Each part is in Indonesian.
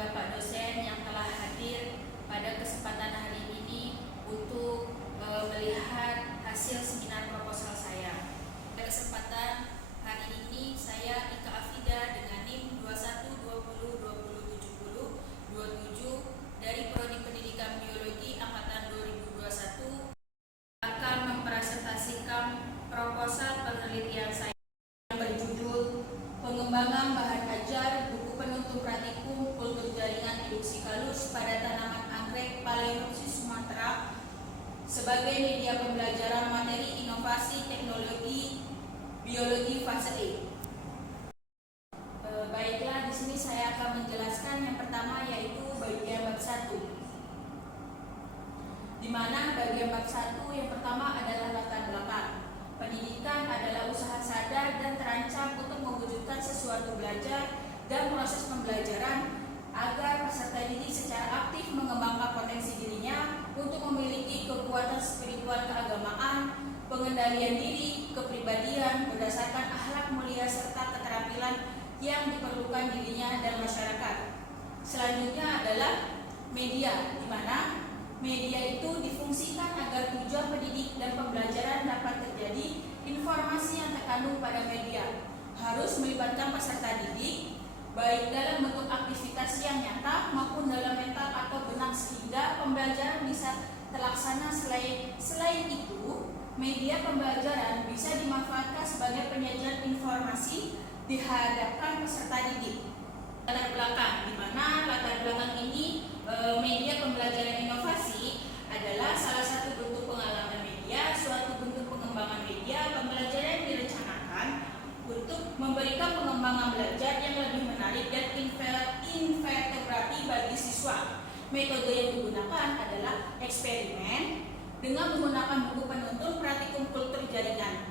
Bapak dosen yang telah hadir pada kesempatan hari ini untuk melihat hasil seminar proposal saya. Pada kesempatan hari ini saya Ika Afida dengan NIM 2120202027 dari Prodi Pendidikan Biologi Angkatan 2021 akan mempresentasikan proposal penelitian saya yang berjudul Pengembangan Bahan Ajar Buku Penutup Pratikum Kultur Jaringan Eduksikalus pada Tanaman Anggrek Phalaenopsis Sumatra sebagai media pembelajaran materi inovasi teknologi biologi fase E. Baiklah, di sini saya akan menjelaskan yang pertama yaitu bagian bab 1. Di mana bagian bab 1 yang pertama adalah latar belakang. Pendidikan adalah usaha sadar dan terancam untuk mewujudkan sesuatu belajar dan proses pembelajaran agar peserta didik secara aktif mengembangkan potensi dirinya untuk memiliki kekuatan spiritual keagamaan, pengendalian diri, kepribadian berdasarkan akhlak mulia serta keterampilan yang diperlukan dirinya dan masyarakat. Selanjutnya adalah media, di mana media itu difungsikan agar tujuan pendidik dan pembelajaran dapat terjadi. Informasi yang terkandung pada media harus melibatkan peserta didik baik dalam bentuk aktivitas yang nyata maupun dalam mental atau benak sehingga pembelajaran bisa terlaksana. Selain itu, media pembelajaran bisa dimanfaatkan sebagai penyajian informasi dihadapkan peserta didik. Latar belakang, di mana latar belakang ini media pembelajaran inovasi adalah salah satu bentuk pengalaman media, suatu bentuk pengembangan media pembelajaran yang direncanakan untuk memberikan pengembangan belajar yang lebih menarik dan invertebrasi bagi siswa. Metode yang digunakan adalah eksperimen dengan menggunakan buku penuntun praktikum kultur jaringan.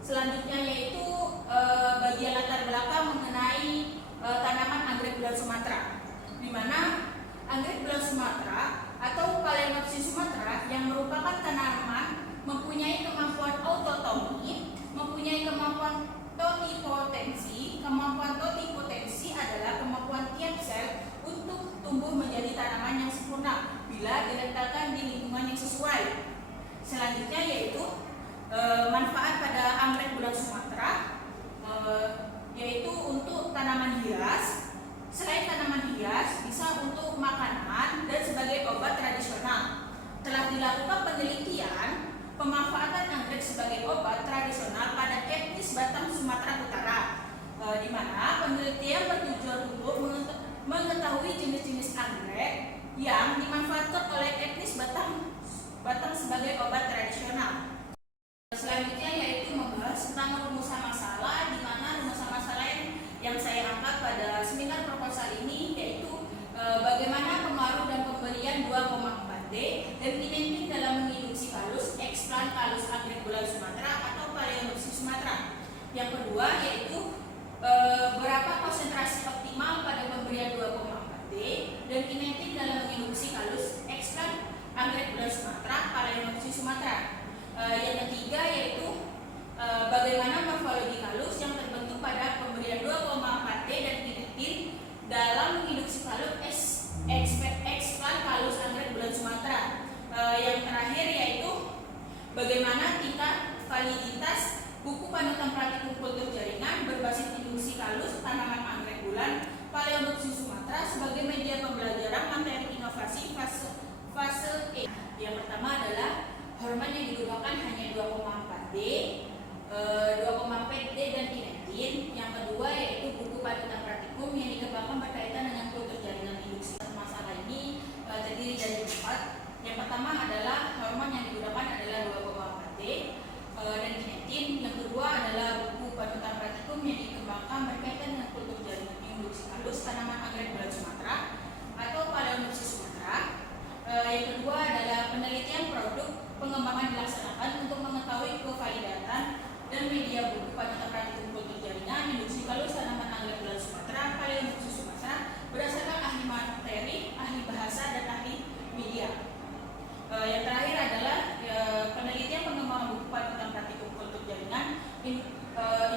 Selanjutnya yaitu bagian latar belakang mengenai tanaman anggrek bulan Sumatera, di mana anggrek bulan Sumatera atau Phalaenopsis Sumatra yang merupakan tanaman mempunyai kemampuan autotomi, mempunyai kemampuan totipotensi. Kemampuan totipotensi adalah kemampuan tiap sel untuk tumbuh menjadi tanaman yang sempurna bila diletakkan di lingkungan yang sesuai. Selanjutnya yaitu manfaat pada anggrek bulan Sumatera, yaitu untuk tanaman hias. Selain tanaman hias, bisa untuk makanan dan sebagai obat tradisional. Telah dilakukan penelitian pemanfaatan anggrek sebagai obat tradisional pada etnis Batam Sumatera Utara, di mana penelitian bertujuan untuk mengetahui jenis-jenis anggrek yang dimanfaatkan oleh etnis Batam sebagai obat tradisional. Selanjutnya yaitu membahas tentang rumusan masalah, di mana rumusan masalah yang saya angkat pada seminar proposal ini yaitu bagaimana pengaruh dan pemberian 2,4D dan kinetik dalam menginduksi kalus eksplan kalus anggrek bulan Sumatera atau Phalaenopsis Sumatra. Yang kedua yaitu berapa konsentrasi optimal pada pemberian 2,4D dan kinetik dalam menginduksi kalus eksplan anggrek bulan Sumatera Phalaenopsis Sumatra. Yang ketiga yaitu bagaimana morfologi kalus yang terbentuk pada pemberian 2,4D dan kinetin dalam induksi kalus eksplan kalus anggrek bulan Sumatera. Yang terakhir yaitu bagaimana tingkat validitas buku panutan praktikum kultur jaringan berbasis induksi kalus tanaman anggrek bulan Phalaenopsis Sumatra sebagai media pembelajaran materi inovasi fase E. Yang pertama adalah hormon yang digunakan hanya 2,4D, 2,4D dan kinetin. Yang kedua yaitu buku panutan praktikum yang dikembangkan berkaitan dengan kultur jaringan induksi. Masalah ini terdiri dari 4. Yang pertama adalah hormon yang digunakan adalah 2,4D dan kinetin. Yang kedua adalah buku panutan praktikum yang dikembangkan berkaitan dengan kultur jaringan induksi halus tanaman anggrek bulan Sumatera atau Phalaenopsis Sumatra. Yang kedua adalah penelitian produk pengembangan dilaksanakan untuk mengetahui kevalidatan dan media buku panutan praktikum kultur jaringan induksi kalus tanaman anggrek bulan Sumatera Phalaenopsis Sumatra berdasarkan ahli materi, ahli bahasa dan ahli media. Yang terakhir adalah penelitian pengembangan buku panutan praktikum kultur jaringan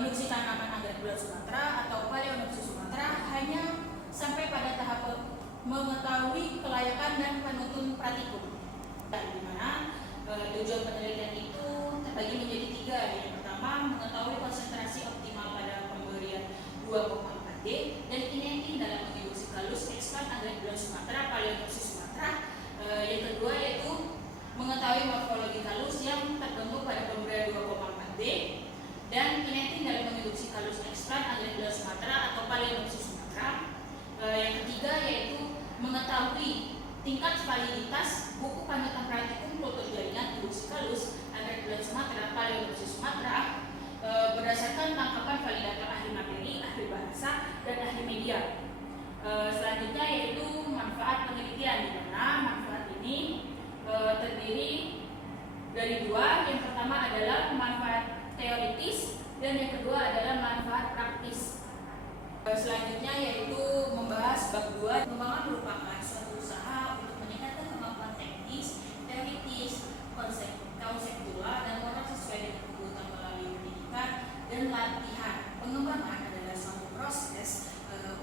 induksi tanaman anggrek bulan Sumatera atau Phalaenopsis Sumatra hanya dari dua. Yang pertama adalah manfaat teoritis dan yang kedua adalah manfaat praktis. Selanjutnya yaitu membahas bab 2. Pengembangan merupakan suatu usaha untuk meningkatkan kemampuan teknis, teoritis, konseptual dan moral sesuai dengan kebutuhan melalui pendidikan dan latihan. Pengembangan adalah suatu proses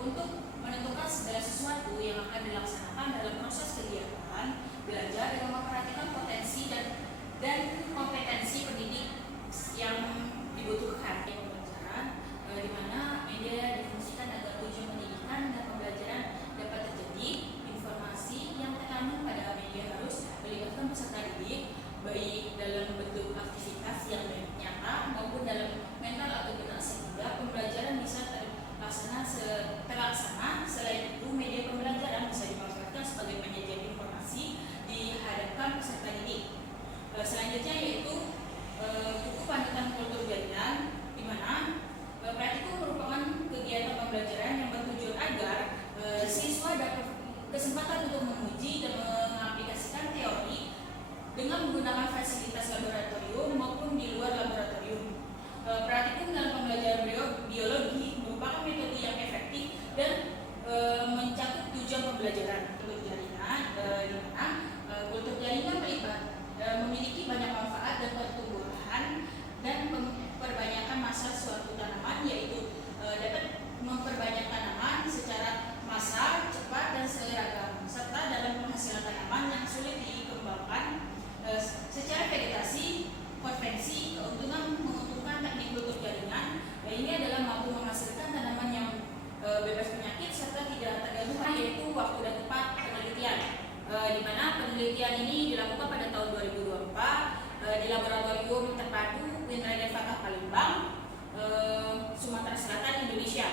untuk menentukan segala sesuatu yang akan dilaksanakan dalam proses kegiatan belajar dengan memperhatikan potensi dan kompetensi pendidik yang dibutuhkan di pembelajaran, di mana media difungsikan agar tujuan pendidikan dan pembelajaran dapat terjadi. Informasi yang terkandung pada media harus melibatkan peserta didik, baik dalam bentuk aktivitas yang nyata maupun dalam mental atau benak, sehingga pembelajaran bisa terlaksana. Selain itu, media pembelajaran bisa dimanfaatkan sebagai penyajian informasi dihadapkan peserta didik. Selanjutnya yaitu buku panutan kultur jaringan, di mana praktikum merupakan kegiatan pembelajaran yang bertujuan agar siswa dapat kesempatan untuk menguji dan mengaplikasikan teori dengan menggunakan fasilitas laboratorium maupun di luar laboratorium. Praktikum dalam pembelajaran biologi merupakan metode yang efektif dan mencakup tujuan pembelajaran. Kultur jaringan, di mana kultur jaringan memiliki banyak manfaat dan pertumbuhan dan memperbanyakan massa suatu tanaman, yaitu dapat memperbanyak tanaman secara massal, cepat dan seragam, serta dalam penghasilan tanaman yang sulit dikembangkan secara vegetasi, konvensi. Keuntungan menguntungkan teknik kultur jaringan ini adalah mampu menghasilkan tanaman yang bebas penyakit serta tidak terganggu, yaitu waktu dan tempat penelitian, di mana penelitian ini dilakukan pada tahun 2024 di Laboratorium Terpadu Winrada Fakah Palembang, Sumatera Selatan, Indonesia.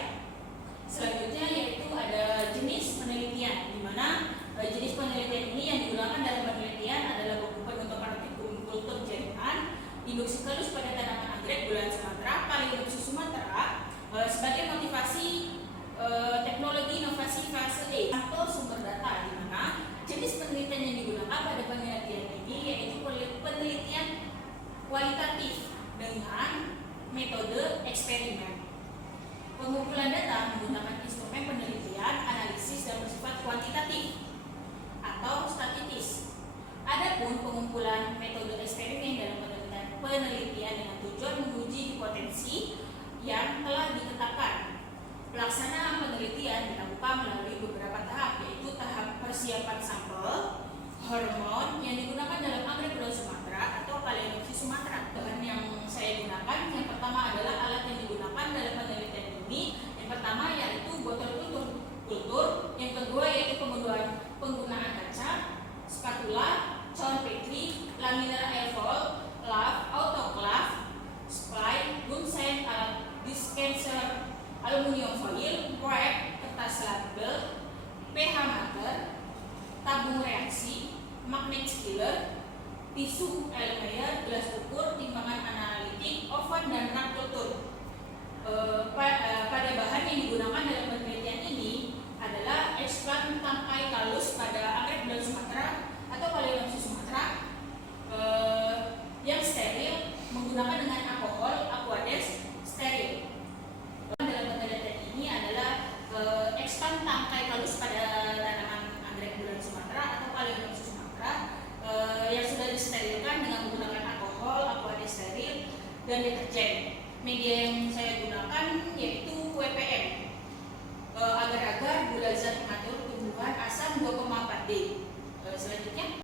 Selanjutnya yaitu ada jenis penelitian, di mana jenis penelitian ini yang digunakan dalam penelitian adalah penutup praktikum kultur jaringan, induk siklus pada tanaman anggrek bulan Sumatera, Phalaenopsis Sumatera, sebagai motivasi teknologi inovasi fase E. Sampel sumber data, di mana jenis penelitian yang digunakan pada penelitian ini yaitu penelitian kualitatif dengan metode eksperimen. Pengumpulan data menggunakan instrumen penelitian, analisis dan bersifat kuantitatif atau statistis. Adapun pengumpulan metode eksperimen dalam penelitian dengan tujuan menguji hipotesis yang telah ditetapkan. Pelaksanaan penelitian dilakukan melalui beberapa tahap, yaitu tahap persiapan sampel, hormon yang digunakan dalam anggrek bulan Sumatera atau Phalaenopsis Sumatera. Bahan yang saya gunakan, yang pertama adalah alat yang digunakan dalam penelitian ini. Yang pertama yaitu botol kultur, yang kedua yaitu penggunaan kaca, spatula, cawan petri, laminar aerosol, autoclave, spray, bunsen, alat dispenser, aluminium foil, wrap, kertas label, pH meter, tabung reaksi, magnet skiller, tisu Elmeyer, gelas ukur, timbangan analitik, oven dan rak kultur. Pada bahan yang digunakan dalam penelitian ini adalah eksplan tangkai kalus pada anggrek bulan Sumatera atau Phalaenopsis Sumatera yang steril, menggunakan dengan alkohol Aquades steril. Dalam penelitian ini adalah eksplan tangkai kalus pada tanaman anggrek bulan Sumatera atau Phalaenopsis Sumatera yang sudah disterilkan dengan menggunakan alkohol Aquades steril dan deterjen. Media yang saya gunakan yaitu WPM, agar-agar gula zat pengatur tumbuhan asam 2,4D. Selanjutnya